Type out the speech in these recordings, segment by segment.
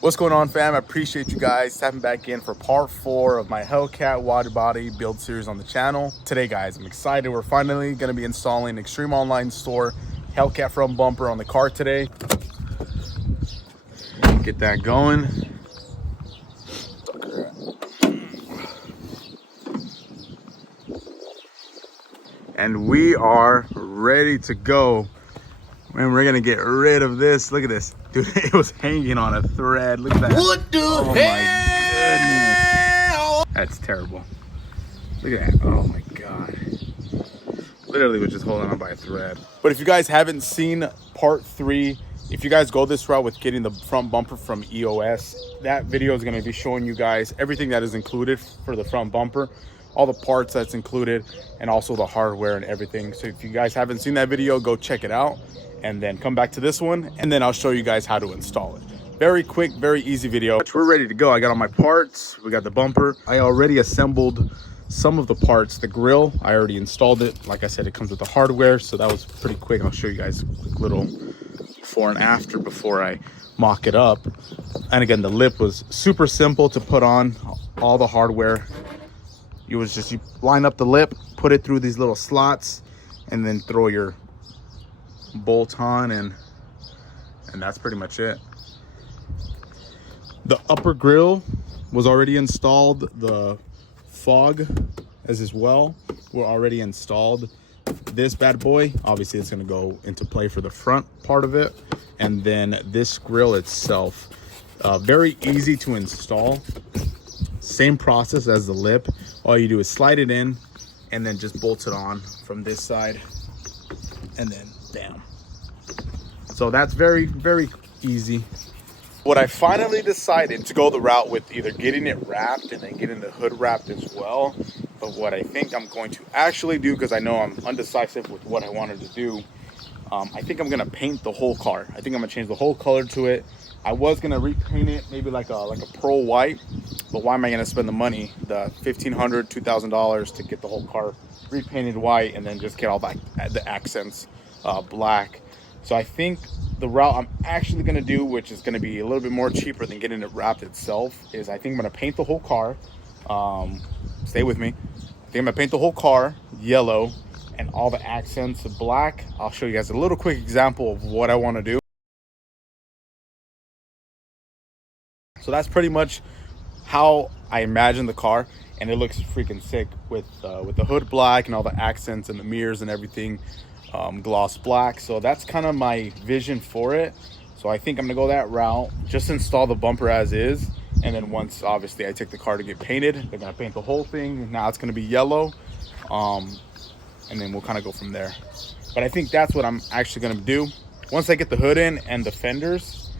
What's going on, fam? I appreciate you guys tapping back in for part 4 of my Hellcat Widebody build series on the channel. Today, guys, I'm excited. We're finally going to be installing Extreme Online Store Hellcat front bumper on the car today. Get that going. And we are ready to go. Man, we're gonna get rid of this. Look at this. Dude, it was hanging on a thread. Look at that. What the hell? My goodness. That's terrible. Look at that. Oh my God. Literally was just holding on by a thread. But if you guys haven't seen part 3, if you guys go this route with getting the front bumper from EOS, that video is gonna be showing you guys everything that is included for the front bumper, all the parts that's included, and also the hardware and everything. So if you guys haven't seen that video, go check it out and then come back to this one, and then I'll show you guys how to install it. Very quick, very easy video. We're ready to go. I got all my parts. We got the bumper. I already assembled some of the parts. The grill, I already installed it. Like I said, it comes with the hardware, so that was pretty quick. I'll show you guys a quick little before and after before I mock it up. And again, the lip was super simple to put on. All the hardware, you line up the lip, put it through these little slots, and then throw your bolt on, and that's pretty much it. The upper grill was already installed. The fog as well were already installed. This bad boy, obviously it's going to go into play for the front part of it. And then this grill itself, very easy to install. Same process as the lip. All you do is slide it in and then just bolt it on from this side, and then bam. So that's very, very easy. What I finally decided to go the route with either getting it wrapped and then getting the hood wrapped as well. But what I think I'm going to actually do, because I know I'm undecisive with what I wanted to do, I think I'm gonna paint the whole car. I think I'm gonna change the whole color to it. I was gonna repaint it maybe like a pearl white, but why am I gonna spend the money, the $1,500, $2,000 to get the whole car repainted white and then just get all the accents black? So I think the route I'm actually gonna do, which is gonna be a little bit more cheaper than getting it wrapped itself, is I think I'm gonna paint the whole car. Stay with me. I think I'm gonna paint the whole car yellow and all the accents black. I'll show you guys a little quick example of what I want to do. So that's pretty much how I imagine the car, and it looks freaking sick with the hood black and all the accents and the mirrors and everything gloss black. So that's kind of my vision for it. So I think I'm gonna go that route, just install the bumper as is, and then once obviously I take the car to get painted, they're gonna paint the whole thing. Now it's gonna be yellow, and then we'll kind of go from there. But I think that's what I'm actually gonna do. Once I get the hood in and the fenders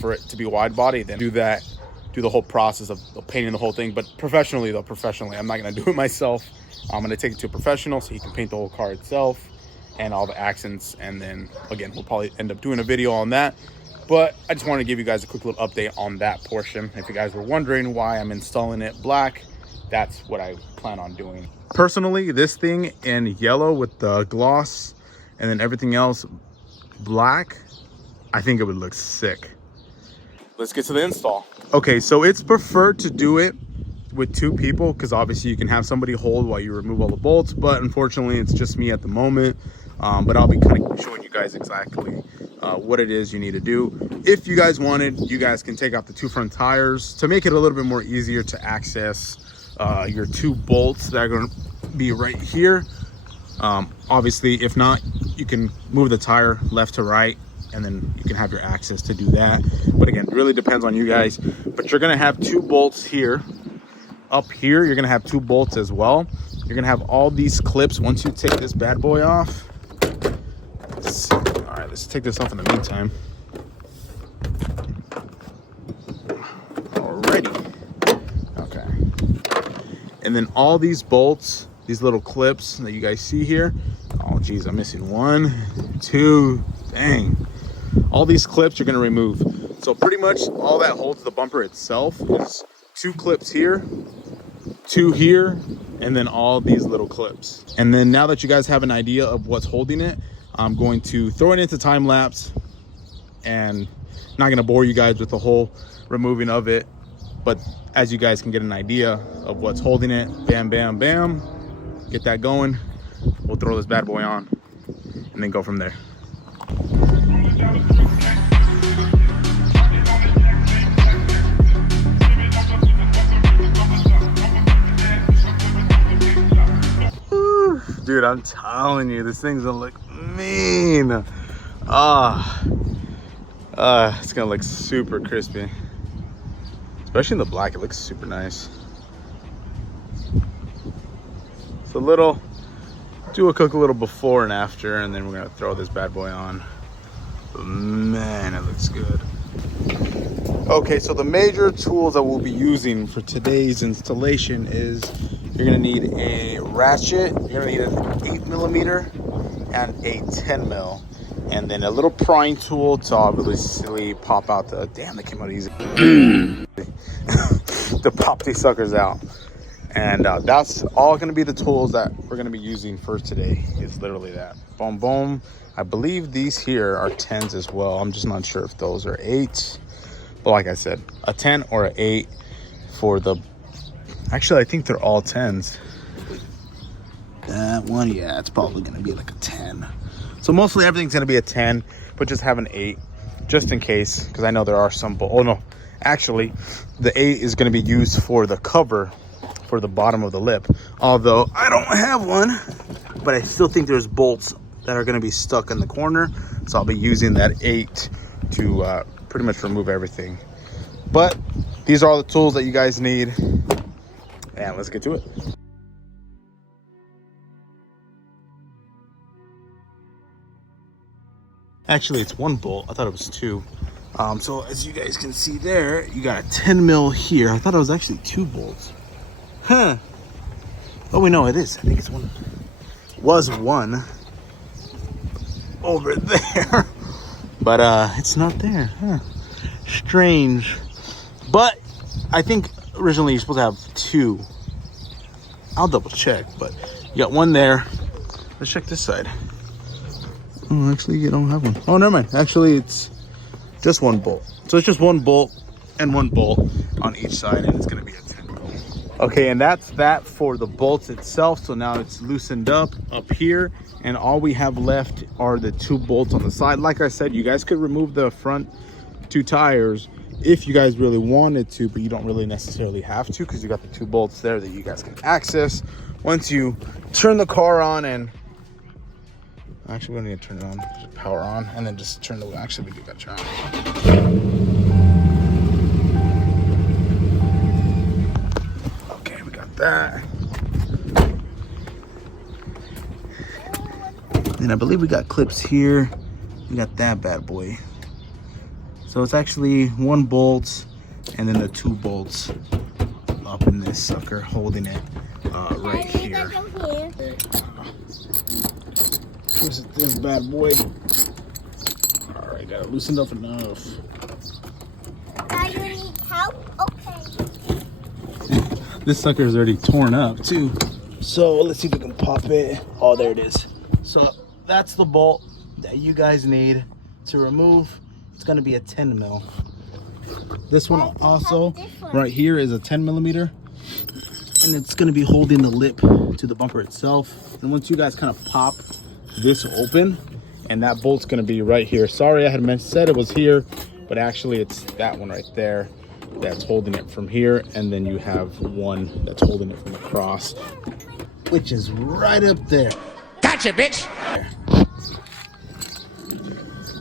for it to be wide body, then do the whole process of painting the whole thing. But professionally though, I'm not gonna do it myself. I'm gonna take it to a professional so he can paint the whole car itself and all the accents, and then again we'll probably end up doing a video on that. But I just wanted to give you guys a quick little update on that portion. If you guys were wondering why I'm installing it black, that's what I plan on doing. Personally, this thing in yellow with the gloss and then everything else black, I think it would look sick. Let's get to the install. Okay, so it's preferred to do it with 2 people, because obviously you can have somebody hold while you remove all the bolts, but unfortunately it's just me at the moment. But I'll be kind of showing you guys exactly what it is you need to do. If you guys wanted, you guys can take out the 2 front tires to make it a little bit more easier to access your 2 bolts that are going to be right here. Obviously, if not, you can move the tire left to right, and then you can have your access to do that. But again, it really depends on you guys. But you're going to have 2 bolts here. Up here, you're going to have 2 bolts as well. You're going to have all these clips. Once you take this bad boy off, all right, let's take this off in the meantime. Alrighty. Okay. And then all these bolts, these little clips that you guys see here. Oh geez, I'm missing 1, 2, dang. All these clips you're gonna remove. So pretty much all that holds the bumper itself is 2 clips here, 2 here, and then all these little clips. And then now that you guys have an idea of what's holding it, I'm going to throw it into time lapse, and not gonna bore you guys with the whole removing of it. But as you guys can get an idea of what's holding it, bam, bam, bam, get that going. We'll throw this bad boy on and then go from there. Woo, dude, I'm telling you, this thing's gonna look mean. It's gonna look super crispy. Especially in the black, it looks super nice. So cook a little before and after, and then we're gonna throw this bad boy on. But man, it looks good. Okay, so the major tools that we'll be using for today's installation is you're gonna need a ratchet, you're gonna need an 8mm and a 10mm, and then a little prying tool to obviously pop out the, damn, that came out easy. To pop these suckers out. And that's all gonna be the tools that we're gonna be using for today. It's literally that. Boom, boom. I believe these here are 10s as well. I'm just not sure if those are 8s. But like I said, a 10 or an 8 for the, actually I think they're all 10s. That one, yeah, it's probably gonna be like a 10. So mostly everything's gonna be a 10, but just have an 8 just in case, because I know there are some, oh no, actually the 8 is gonna be used for the cover for the bottom of the lip. Although I don't have one, but I still think there's bolts that are gonna be stuck in the corner. So I'll be using that 8 to pretty much remove everything. But these are all the tools that you guys need. And let's get to it. Actually, it's 1 bolt. I thought it was 2. So as you guys can see there, you got a 10mm here. I thought it was actually 2 bolts. Huh. Oh, wait, no, it is. I think it's 1. Was 1 over there. But it's not there. Huh. Strange. But I think originally you're supposed to have 2. I'll double check, but you got 1 there. Let's check this side. Oh, actually, you don't have one. Oh, never mind. Actually, it's just 1 bolt. So it's just 1 bolt and 1 bolt on each side, and it's going to be a 10. Okay, and that's that for the bolts itself. So now it's loosened up here, and all we have left are the 2 bolts on the side. Like I said, you guys could remove the front 2 tires if you guys really wanted to, but you don't really necessarily have to, because you got the 2 bolts there that you guys can access once you turn the car on. And actually, we don't need to turn it on. Just power on, and then just turn the wheel. Actually, we do got to turn on. Okay, we got that. And I believe we got clips here. We got that bad boy. So it's actually 1 bolt, and then the 2 bolts up in this sucker, holding it right here. Twist this bad boy. All right, got it loosened up enough. Now you need help? Okay. This sucker is already torn up too. So let's see if we can pop it. Oh, there it is. So that's the bolt that you guys need to remove. It's gonna be a 10mm. This one also right here is a 10mm. And it's gonna be holding the lip to the bumper itself. And once you guys kind of pop this open, and that bolt's gonna be right here. Sorry, I had said it was here, but actually it's that one right there that's holding it from here, and then you have one that's holding it from across, which is right up there. Gotcha, bitch.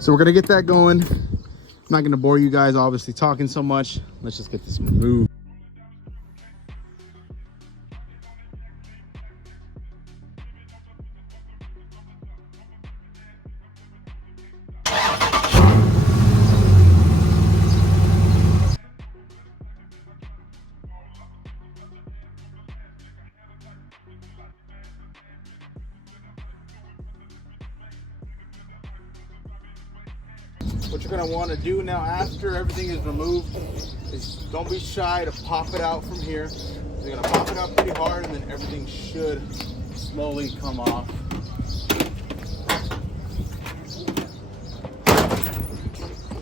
So we're gonna get that going. I'm not gonna bore you guys obviously talking so much. Let's just get this removed. What you're gonna want to do now after everything is removed is don't be shy to pop it out from here. You're gonna pop it out pretty hard, and then everything should slowly come off.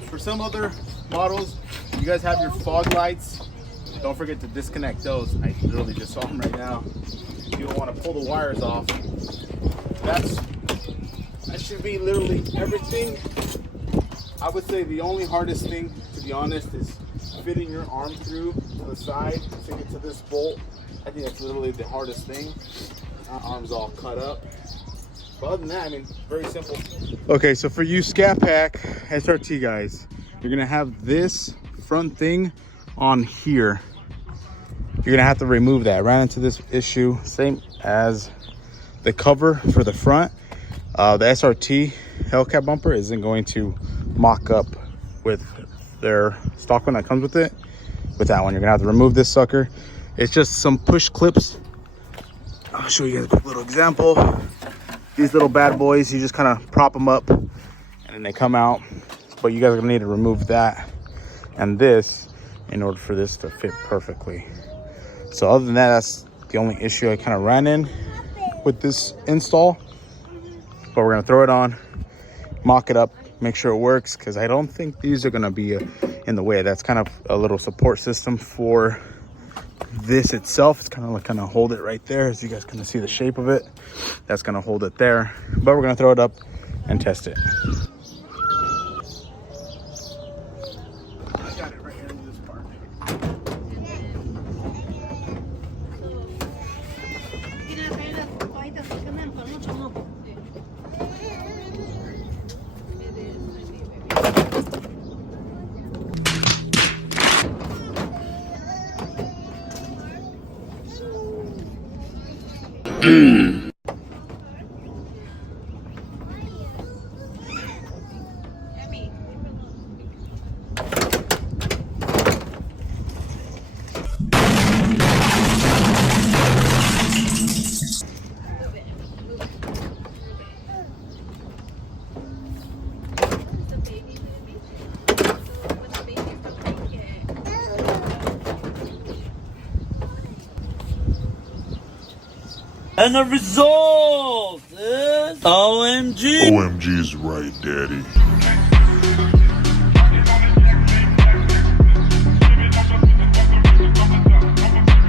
For some other models, you guys have your fog lights, don't forget to disconnect those. I literally just saw them right now. You don't want to pull the wires off. That should be literally everything. I would say the only hardest thing, to be honest, is fitting your arm through to the side to get to this bolt. I think that's literally the hardest thing. My arm's all cut up. But other than that, I mean, very simple. Okay, so for you Scat Pack SRT guys, you're gonna have this front thing on here. You're gonna have to remove that. I ran into this issue, same as the cover for the front. The SRT Hellcat bumper isn't going to mock up with their stock one that comes with it. With that one, you're gonna have to remove this sucker. It's just some push clips. I'll show you guys a quick little example. These little bad boys, you just kind of prop them up and then they come out. But you guys are gonna need to remove that and this in order for this to fit perfectly. So other than that, that's the only issue I kind of ran in with this install. But we're gonna throw it on, mock it up, make sure it works, because I don't think these are gonna be in the way. That's kind of a little support system for this itself. It's kind of hold it right there, as you guys kind of see the shape of it. That's gonna hold it there. But we're gonna throw it up and test it. I got it right here in this part. And the result is OMG. OMG's right, Daddy.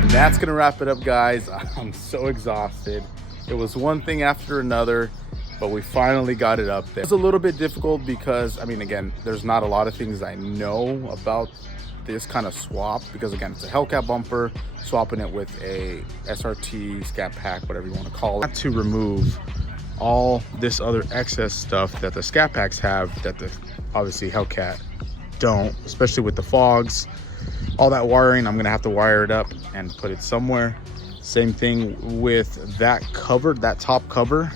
And that's gonna wrap it up, guys. I'm so exhausted. It was one thing after another, but we finally got it up there. It's a little bit difficult because, I mean, again, there's not a lot of things I know about this kind of swap, because again, it's a Hellcat bumper, swapping it with a SRT, Scat Pack, whatever you want to call it, to remove all this other excess stuff that the Scat Packs have that the obviously Hellcat don't, especially with the fogs, all that wiring. I'm gonna have to wire it up and put it somewhere. Same thing with that cover, that top cover.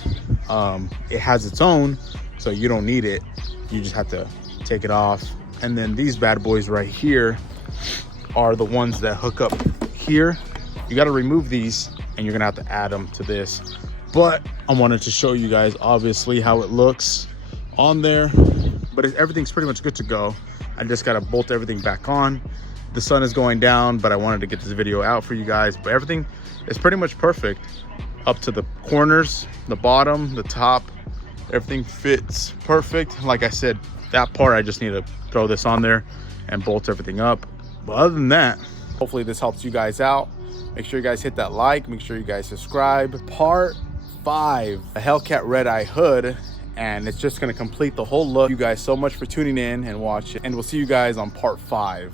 It has its own, so you don't need it. You just have to take it off. And then these bad boys right here are the ones that hook up here. You got to remove these and you're gonna have to add them to this. But I wanted to show you guys obviously how it looks on there, but everything's pretty much good to go. I just got to bolt everything back on. The sun is going down, but I wanted to get this video out for you guys. But everything is pretty much perfect up to the corners, the bottom, the top. Everything fits perfect. Like I said, that part I just need to throw this on there and bolt everything up. But other than that, hopefully this helps you guys out. Make sure you guys hit that like, make sure you guys subscribe. Part 5, a Hellcat red eye hood, and it's just gonna complete the whole look. Thank you guys so much for tuning in and watching, and we'll see you guys on part 5.